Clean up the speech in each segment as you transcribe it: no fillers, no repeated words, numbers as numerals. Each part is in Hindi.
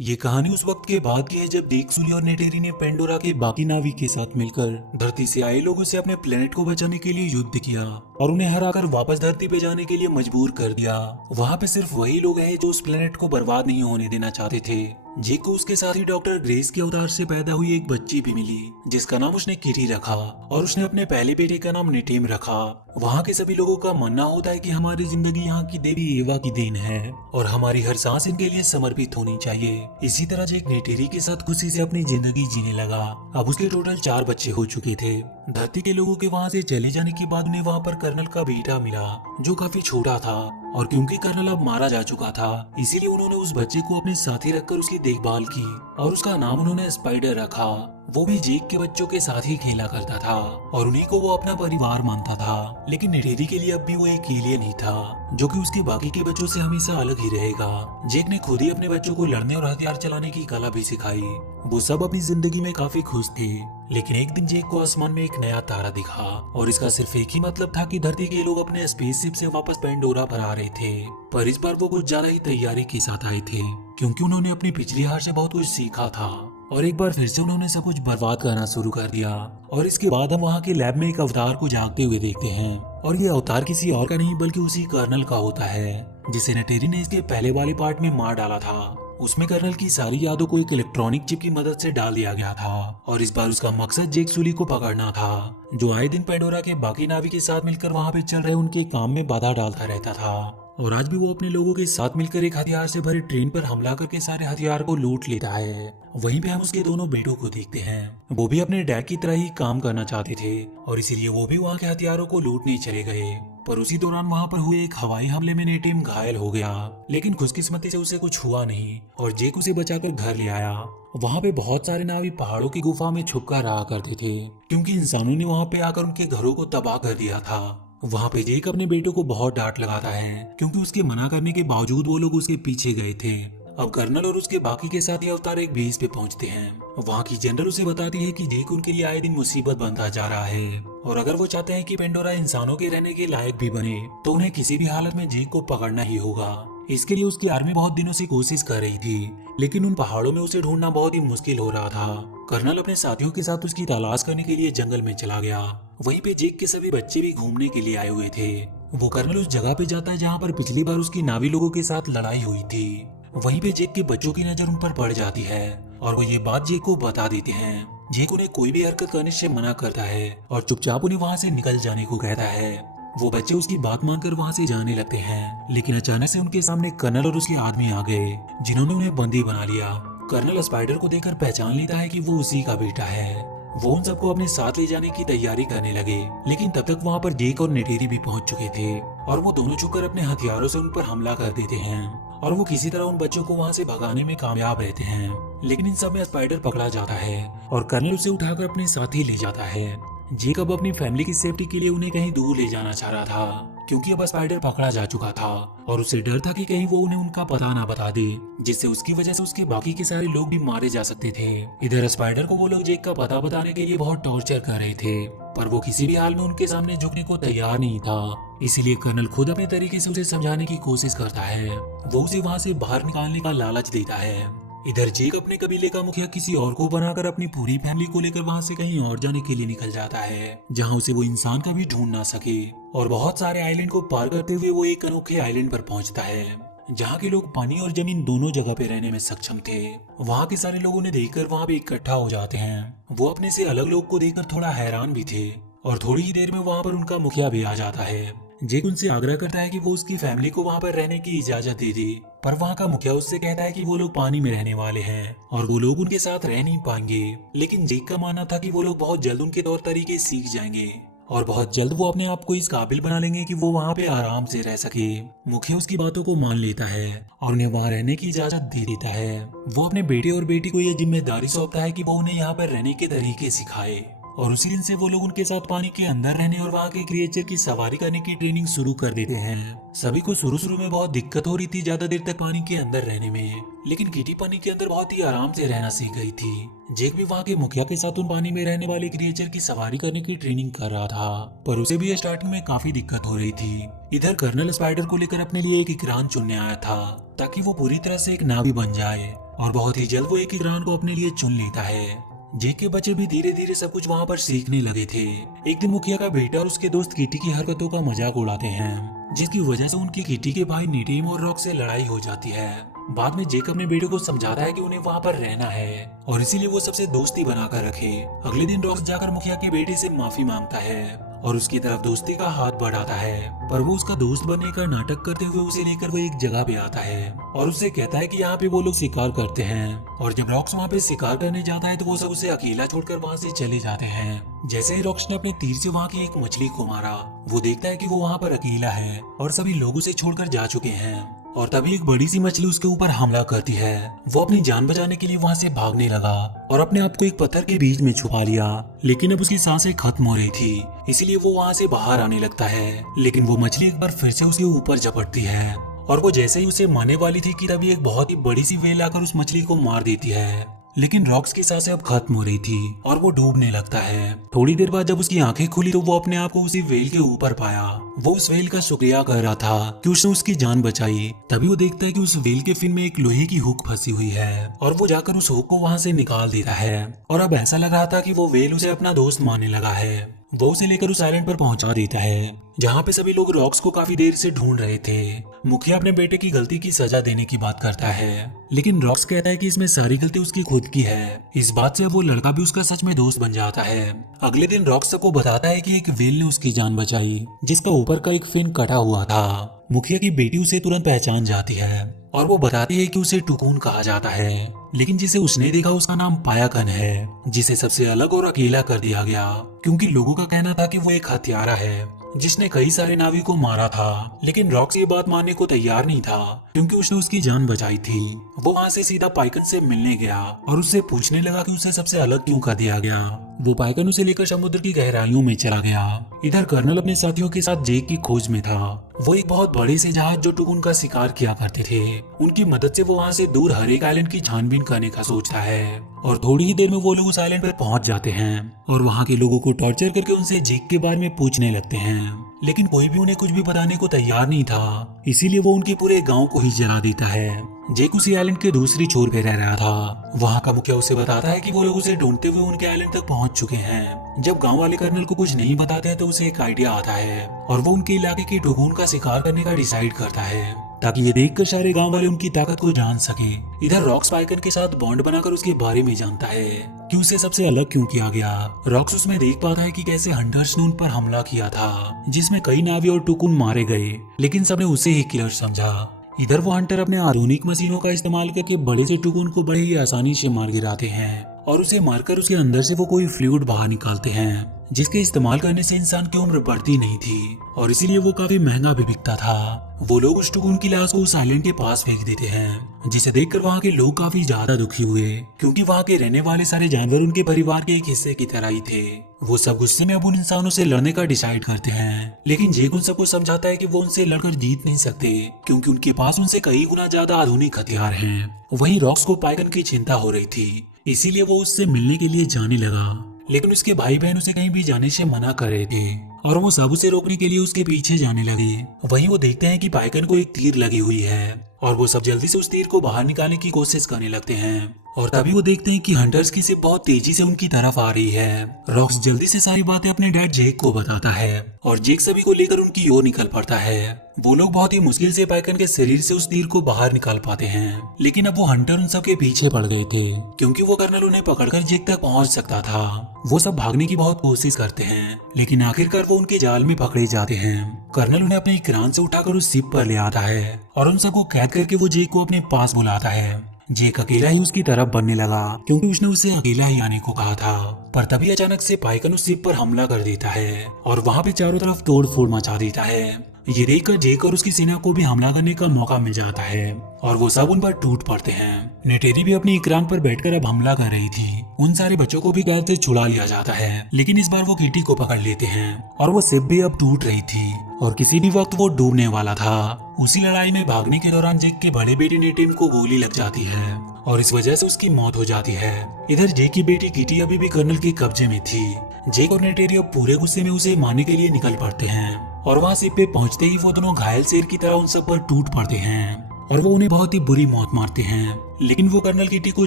ये कहानी उस वक्त के बाद की है जब जेक सुली और नेटेरी ने पेंडोरा के बाकी नाविक के साथ मिलकर धरती से आए लोगों से अपने प्लेनेट को बचाने के लिए युद्ध किया और उन्हें हराकर वापस धरती पे जाने के लिए मजबूर कर दिया। वहाँ पे सिर्फ वही लोग हैं जो उस प्लेनेट को बर्बाद नहीं होने देना चाहते थे। जेक को उसके साथ ही डॉक्टर ग्रेस के अवतार से पैदा हुई एक बच्ची भी मिली जिसका नाम उसने किटी रखा और उसने अपने पहले बेटे का नाम नेटेम रखा। वहाँ के सभी लोगों का मानना होता है कि हमारी जिंदगी यहाँ की देवी एवा की देन है और हमारी हर सांस इनके लिए समर्पित होनी चाहिए। इसी तरह जेक नेटेरी के साथ खुशी से अपनी जिंदगी जीने लगा। अब उसके टोटल 4 बच्चे हो चुके थे। धरती के लोगों के वहाँ से चले जाने के बाद उन्हें वहाँ पर कर्नल का बेटा मिला जो काफी छोटा था और क्योंकि कर्नल अब मारा जा चुका था इसीलिए उन्होंने उस बच्चे को अपने साथ ही रखकर उसकी देखभाल की और उसका नाम उन्होंने स्पाइडर रखा। वो भी जेक के बच्चों के साथ ही खेला करता था और उन्हीं को वो अपना परिवार मानता था। लेकिन नेटेरी के लिए अब भी वो एक एलियन ही था जो कि उसके बाकी के बच्चों से हमेशा अलग ही रहेगा। जेक ने खुद ही अपने बच्चों को लड़ने और हथियार चलाने की कला भी सिखाई। वो सब अपनी जिंदगी में काफी खुश थे। लेकिन एक दिन जेक को आसमान में एक नया तारा दिखा और इसका सिर्फ एक ही मतलब था कि धरती के लोग अपने स्पेसशिप से वापस पेंडोरा पर आ रहे थे। पर इस बार वो कुछ ज्यादा ही तैयारी के साथ आए थे क्योंकि उन्होंने अपनी पिछली हार से बहुत कुछ सीखा था और एक बार फिर से उन्होंने सब कुछ बर्बाद करना शुरू कर दिया। और इसके बाद हम वहाँ के लैब में एक अवतार को जागते हुए देखते हैं और ये अवतार किसी और का नहीं बल्कि उसी कर्नल का होता है जिसे नेटेरी ने इसके पहले वाले पार्ट में मार डाला था। उसमें कर्नल की सारी यादों को एक इलेक्ट्रॉनिक चिप की मदद से डाल दिया गया था और इस बार उसका मकसद जेक सुली को पकड़ना था जो आए दिन पेंडोरा के बाकी नाविक के साथ मिलकर वहाँ पे चल रहे उनके काम में बाधा डालता रहता था। और आज भी वो अपने लोगों के साथ मिलकर एक हथियार से भरे ट्रेन पर हमला करके सारे हथियार को लूट लेता है। वहीं पे हम उसके दोनों बेटों को देखते हैं। वो भी अपने डैड की तरह ही काम करना चाहते थे और इसीलिए वो भी वहाँ के हथियारों को लूटने चले गए। पर उसी दौरान वहाँ पर हुए एक हवाई हमले में नेटेम घायल हो गया लेकिन खुशकिस्मती से उसे कुछ हुआ नहीं और जेक उसे बचाकर घर ले आया। वहाँ पे बहुत सारे नाविक पहाड़ों की गुफा में छुपकर रहा करते थे क्योंकि इंसानों ने वहाँ पे आकर उनके घरों को तबाह कर दिया था। वहाँ पे जेक अपने बेटों को बहुत डांट लगाता है क्योंकि उसके मना करने के बावजूद वो लोग उसके पीछे गए थे। अब कर्नल और उसके बाकी के साथी अवतार एक बेस पे पहुंचते हैं। वहाँ की जनरल उसे बताती है कि जेक उनके लिए आए दिन मुसीबत बनता जा रहा है और अगर वो चाहते हैं कि पेंडोरा इंसानों के रहने के लायक भी बने तो उन्हें किसी भी हालत में जेक को पकड़ना ही होगा। इसके लिए उसकी आर्मी बहुत दिनों से कोशिश कर रही थी लेकिन उन पहाड़ों में उसे ढूंढना बहुत ही मुश्किल हो रहा था। कर्नल अपने साथियों के साथ उसकी तलाश करने के लिए जंगल में चला गया। वहीं पे जेक के सभी बच्चे भी घूमने के लिए आए हुए थे। वो कर्नल उस जगह पे जाता है जहाँ पर पिछली बार उसकी नावी लोगों के साथ लड़ाई हुई थी। वहीं पे जेक के बच्चों की नजर उन पर पड़ जाती है और वो ये बात जेक को बता देते हैं। जेक उन्हें कोई भी हरकत करने से मना करता है और चुपचाप उन्हें वहाँ से निकल जाने को कहता है। वो बच्चे उसकी बात मानकर वहाँ से जाने लगते हैं लेकिन अचानक से उनके सामने कर्नल और उसके आदमी आ गए जिन्होंने उन्हें बंदी बना लिया। कर्नल स्पाइडर को देखकर पहचान लेता है कि वो उसी का बेटा है। वो उन सबको अपने साथ ले जाने की तैयारी करने लगे लेकिन तब तक वहाँ पर जेक और नेटेरी भी पहुंच चुके थे और वो दोनों छुपकर अपने हथियारों से उन पर हमला कर देते हैं और वो किसी तरह उन बच्चों को वहाँ से भगाने में कामयाब रहते हैं। लेकिन इन सब में स्पाइडर पकड़ा जाता है और कर्नल उसे उठाकर अपने साथ ही ले जाता है। जेक अब अपनी फैमिली की सेफ्टी के लिए उन्हें कहीं दूर ले जाना चाह रहा था क्योंकि अब स्पाइडर पकड़ा जा चुका था और उसे डर था कि कहीं वो उन्हें उनका पता ना बता दे जिससे उसकी वजह से उसके बाकी के सारे लोग भी मारे जा सकते थे। इधर स्पाइडर को वो लोग जेक का पता बताने के लिए बहुत टॉर्चर कर रहे थे पर वो किसी भी हाल में उनके सामने झुकने को तैयार नहीं था। इसीलिए कर्नल खुद अपने तरीके से उसे समझाने की कोशिश करता है। वो उसे वहाँ से बाहर निकालने का लालच देता है। इधर जेक अपने कबीले का मुखिया किसी और को बनाकर अपनी पूरी फैमिली को लेकर वहाँ से कहीं और जाने के लिए निकल जाता है जहाँ उसे वो इंसान कभी ढूंढ ना सके और बहुत सारे आइलैंड को पार करते हुए वो एक अनोखे आइलैंड पर पहुँचता है जहाँ के लोग पानी और जमीन दोनों जगह पे रहने में सक्षम थे। वहाँ के सारे लोगों ने देखकर वहाँ पे इकट्ठा हो जाते हैं। वो अपने से अलग लोग को देखकर थोड़ा हैरान भी थे और थोड़ी ही देर में वहाँ पर उनका मुखिया भी आ जाता है। जेक उनसे आग्रह करता है कि वो उसकी फैमिली को वहाँ पर रहने की इजाजत दे दे पर वहाँ का मुखिया उससे कहता है कि वो लोग पानी में रहने वाले हैं और वो लोग उनके साथ रह नहीं पाएंगे। लेकिन जेक का मानना था कि वो लोग बहुत जल्द उनके तौर तरीके सीख जाएंगे और बहुत जल्द वो अपने आप को इस काबिल बना लेंगे कि वो वहाँ पे आराम से रह सके। मुखिया उसकी बातों को मान लेता है और उन्हें वहाँ रहने की इजाजत दे देता है। वो अपने बेटे और बेटी को यह जिम्मेदारी सौंपता है कि वो उन्हें यहाँ पर रहने के तरीके सिखाए और उसी दिन से वो लोग उनके साथ पानी के अंदर रहने और वहाँ के क्रिएचर की सवारी करने की ट्रेनिंग शुरू कर देते हैं। सभी को शुरू में बहुत दिक्कत हो रही थी ज्यादा देर तक पानी के अंदर रहने में लेकिन किटी पानी के अंदर बहुत ही आराम से रहना सीख गई थी। जेक भी वहाँ के मुखिया के साथ उन पानी में रहने वाले क्रिएचर की सवारी करने की ट्रेनिंग कर रहा था पर उसे भी स्टार्टिंग में काफी दिक्कत हो रही थी। इधर कर्नल स्पाइडर को लेकर अपने लिए एक इकरान चुनने आया था ताकि वो पूरी तरह से एक नावी बन जाए और बहुत ही जल्द वो एक किरान को अपने लिए चुन लेता है। जेक के बच्चे भी धीरे धीरे सब कुछ वहाँ पर सीखने लगे थे। एक दिन मुखिया का बेटा और उसके दोस्त किटी की हरकतों का मजाक उड़ाते हैं, जिसकी वजह से उनकी किटी के भाई नेटिम और रॉक से लड़ाई हो जाती है। बाद में जेक अपने बेटे को समझाता है कि उन्हें वहाँ पर रहना है और इसीलिए वो सबसे दोस्ती बनाकर रखे। अगले दिन रॉक्स जाकर मुखिया के बेटे से माफी मांगता है और उसकी तरफ दोस्ती का हाथ बढ़ाता है, पर वो उसका दोस्त बनने का नाटक करते हुए उसे लेकर वो एक जगह पे आता है और उससे कहता है कि यहाँ पे वो लोग शिकार करते हैं। और जब रॉक्स वहाँ पे शिकार करने जाता है तो वो सब उसे अकेला छोड़कर वहाँ से चले जाते हैं। जैसे ही रॉक्स ने अपने तीर से वहाँ की एक मछली को मारा, वो देखता है कि वो वहाँ पर अकेला है और सभी लोग उसे छोड़कर जा चुके हैं। और तभी एक बड़ी सी मछली उसके ऊपर हमला करती है। वो अपनी जान बचाने के लिए वहाँ से भागने लगा और अपने आप को एक पत्थर के बीच में छुपा लिया, लेकिन अब उसकी सांसें खत्म हो रही थी, इसीलिए वो वहाँ से बाहर आने लगता है। लेकिन वो मछली एक बार फिर से उसके ऊपर झपटती है और वो जैसे ही उसे मारने वाली थी कि तभी एक बहुत ही बड़ी सी वेल आकर उस मछली को मार देती है। लेकिन रॉक्स की सांसें अब खत्म हो रही थी और वो डूबने लगता है। थोड़ी देर बाद जब उसकी आंखें खुली तो वो अपने आप को उसी वेल के ऊपर पाया। वो उस वेल का शुक्रिया कर रहा था कि उसने उसकी जान बचाई। तभी वो देखता है कि उस वेल के फिन में एक लोहे की हुक फंसी हुई है और वो जाकर उस हुक को वहाँ से निकाल देता है। और अब ऐसा लग रहा था कि वो वेल उसे अपना दोस्त मानने लगा है। वो उसे लेकर उस आइलैंड पर पहुंचा देता है जहाँ पे सभी लोग रॉक्स को काफी देर से ढूंढ रहे थे। मुखिया अपने बेटे की गलती की सजा देने की बात करता है, लेकिन रॉक्स कहता है कि इसमें सारी गलती उसकी खुद की है। इस बात से अब वो लड़का भी उसका सच में दोस्त बन जाता है। अगले दिन रॉक्स सबको बताता है कि एक वेल ने उसकी जान बचाई, जिसका ऊपर का एक फिन कटा हुआ था। मुखिया की बेटी उसे तुरंत पहचान जाती है और वो बताती है कि उसे टुकून कहा जाता है, लेकिन जिसे उसने देखा उसका नाम पायाकन है, जिसे सबसे अलग और अकेला कर दिया गया क्योंकि लोगों का कहना था कि वो एक हत्यारा है जिसने कई सारे नाविकों को मारा था। लेकिन रॉक्स ये बात मानने को तैयार नहीं था क्योंकि उसने उसकी जान बचाई थी। वो वहाँ से सीधा पाइकन से मिलने गया और उससे पूछने लगा कि उसे सबसे अलग क्यों कर दिया गया। वो पाइकन उसे लेकर समुद्र की गहराइयों में चला गया। इधर कर्नल अपने साथियों के साथ जेक की खोज में था। वो एक बहुत बड़े से जहाज जो टुकुन का शिकार किया करते थे, उनकी मदद से वो वहाँ से दूर हर एक आइलैंड की छानबीन करने का सोचता है। और थोड़ी ही देर में वो लोग उस आइलैंड पर पहुंच जाते हैं और वहाँ के लोगों को टॉर्चर करके उनसे जेक के बारे में पूछने लगते हैं, लेकिन कोई भी उन्हें कुछ भी बताने को तैयार नहीं था, इसीलिए वो उनके पूरे गांव को ही जला देता है। जेक उसी आइलैंड के दूसरी छोर पे रह रहा था। वहाँ का मुखिया उसे बताता है कि वो लोग उसे ढूंढते हुए उनके आइलैंड तक पहुँच चुके हैं। जब गांव वाले कर्नल को कुछ नहीं बताते हैं तो उसे एक आइडिया आता है और वो उनके इलाके के टुकुन का शिकार करने का डिसाइड करता है ताकि ये देखकर सारे गांव वाले उनकी ताकत को जान सके। इधर रॉक्स पाइकन के साथ बॉन्ड बनाकर उसके बारे में जानता है कि उसे सबसे अलग क्यों किया गया। रॉक्स उसमें देख पाता है कि कैसे हंटर्स ने उन पर हमला किया था, जिसमें कई नावी और टुकुन मारे गए, लेकिन सबने उसे ही किलर समझा। इधर वो हंटर अपने आधुनिक मशीनों का इस्तेमाल करके बड़े से टुकुन को बड़े ही आसानी से मार गिराते हैं और उसे मारकर उसके अंदर से वो कोई फ्लूइड बाहर निकालते हैं, जिसके इस्तेमाल करने से इंसान की उम्र बढ़ती नहीं थी और इसीलिए वो काफी महंगा भी बिकता था। वो लोग उस टुकुन की लाश को उस आइलैंड के पास फेंक देते हैं, जिसे देखकर वहाँ के लोग काफी ज्यादा दुखी हुए क्योंकि वहाँ के रहने वाले सारे जानवर उनके परिवार के एक हिस्से की तरह ही थे। वो सब गुस्से में अब उन इंसानों से लड़ने का डिसाइड करते हैं, लेकिन जेक उन सबको समझाता है कि वो उनसे लड़कर जीत नहीं सकते क्योंकि उनके पास उनसे कई गुना ज्यादा आधुनिक हथियार हैं। वहीं रॉक्स को पाइकन की चिंता हो रही थी, इसीलिए वो उससे मिलने के लिए जाने लगा, लेकिन उसके भाई बहन उसे कहीं भी जाने से मना कर रहे थे और वो सब उसे रोकने के लिए उसके पीछे जाने लगे। वहीं वो देखते हैं कि पाइकन को एक तीर लगी हुई है और वो सब जल्दी से उस तीर को बाहर निकालने की कोशिश करने लगते हैं और तभी वो देखते हैं कि हंटर्स की शिप बहुत तेजी से उनकी तरफ आ रही है। रॉक्स जल्दी से सारी बातें अपने डैड जेक को बताता है और जेक सभी को लेकर उनकी ओर निकल पड़ता है। वो लोग बहुत ही मुश्किल से पाइकन के शरीर से उस तीर को बाहर निकाल पाते हैं, लेकिन अब वो हंटर उन सब के पीछे पड़ गए थे क्योंकि वो कर्नल उन्हें पकड़कर जेक तक पहुंच सकता था। वो सब भागने की बहुत कोशिश करते हैं, लेकिन आखिरकार वो उनके जाल में पकड़े जाते हैं। कर्नल उन्हें अपने क्रान से उठाकर उस शिप पर ले आता है और उन सबको कैद करके वो जेक को अपने पास बुलाता है। जेक अकेला ही उसकी तरफ बढ़ने लगा क्योंकि उसने उसे अकेला ही आने को कहा था, पर तभी अचानक से पाइकन उस शिप पर हमला कर देता है और वहाँ पे चारों तरफ तोड़ फोड़ मचा देता है। ये देखकर जेक और उसकी सेना को भी हमला करने का मौका मिल जाता है और वो सब उन पर टूट पड़ते हैं। नेटेरी भी अपनी इकराम पर बैठकर अब हमला कर रही थी। उन सारे बच्चों को भी कैद से छुड़ा लिया जाता है, लेकिन इस बार वो किटी को पकड़ लेते हैं और वो शिप भी अब टूट रही थी और किसी भी वक्त वो डूबने वाला था। उसी लड़ाई में भागने के दौरान जेक के बड़े बेटे नेटिम को गोली लग जाती है और इस वजह से उसकी मौत हो जाती है। इधर जेक की बेटी किटी अभी भी कर्नल के कब्जे में थी। जेक और नेटेरी अब पूरे गुस्से में उसे मारने के लिए निकल पड़ते हैं और वहाँ शिप पे पहुंचते ही वो दोनों घायल शेर की तरह उन सब पर टूट पड़ते हैं और वो उन्हें बहुत ही बुरी मौत मारते हैं। लेकिन वो कर्नल किटी को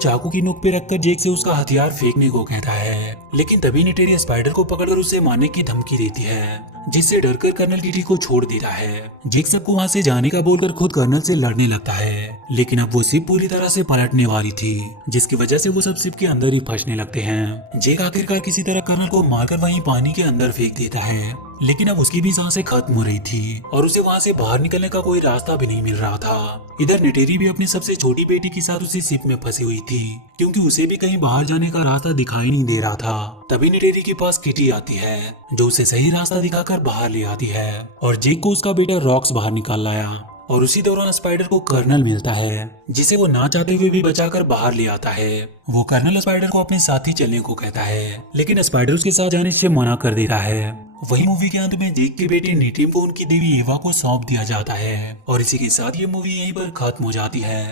चाकू की नोक पे रखकर जेक से उसका हथियार फेंकने को कहता है। लेकिन तभी नेटेरी स्पाइडर को पकड़कर उसे मारने की धमकी देती है, जिससे डरकर कर्नल किटी को छोड़ देता है। जेक सबको वहाँ से जाने का बोलकर खुद कर्नल से लड़ने लगता है, लेकिन अब वो शिप पूरी तरह से पलटने वाली थी, जिसकी वजह से वो सब शिप के अंदर ही फंसने लगते हैं। जेक आखिरकार किसी तरह कर्नल को मारकर वहीं पानी के अंदर फेंक देता है, लेकिन अब उसकी भी सांसें खत्म हो रही थी और उसे वहाँ से बाहर निकलने का कोई रास्ता भी नहीं मिल रहा था। इधर नेटेरी भी अपनी सबसे छोटी बेटी के साथ उसी शिप में फंसी हुई थी, क्योंकि उसे भी कहीं बाहर जाने का रास्ता दिखाई नहीं दे रहा था। तभी नेटेरी के पास किटी आती है, जो उसे सही रास्ता दिखाकर बाहर ले आती है और जेक को उसका बेटा रॉक्स बाहर निकाल लाया। और उसी दौरान स्पाइडर को कर्नल मिलता है, जिसे वो ना चाहते हुए भी बचाकर बाहर ले आता है। वो कर्नल स्पाइडर को अपने साथ ही चलने को कहता है, लेकिन स्पाइडर उसके साथ जाने से मना कर देता है। वही मूवी के अंत में जेक के बेटे नेटिम को उनकी देवी एवा को सौंप दिया जाता है और इसी के साथ ये मूवी यहीं पर खत्म हो जाती है।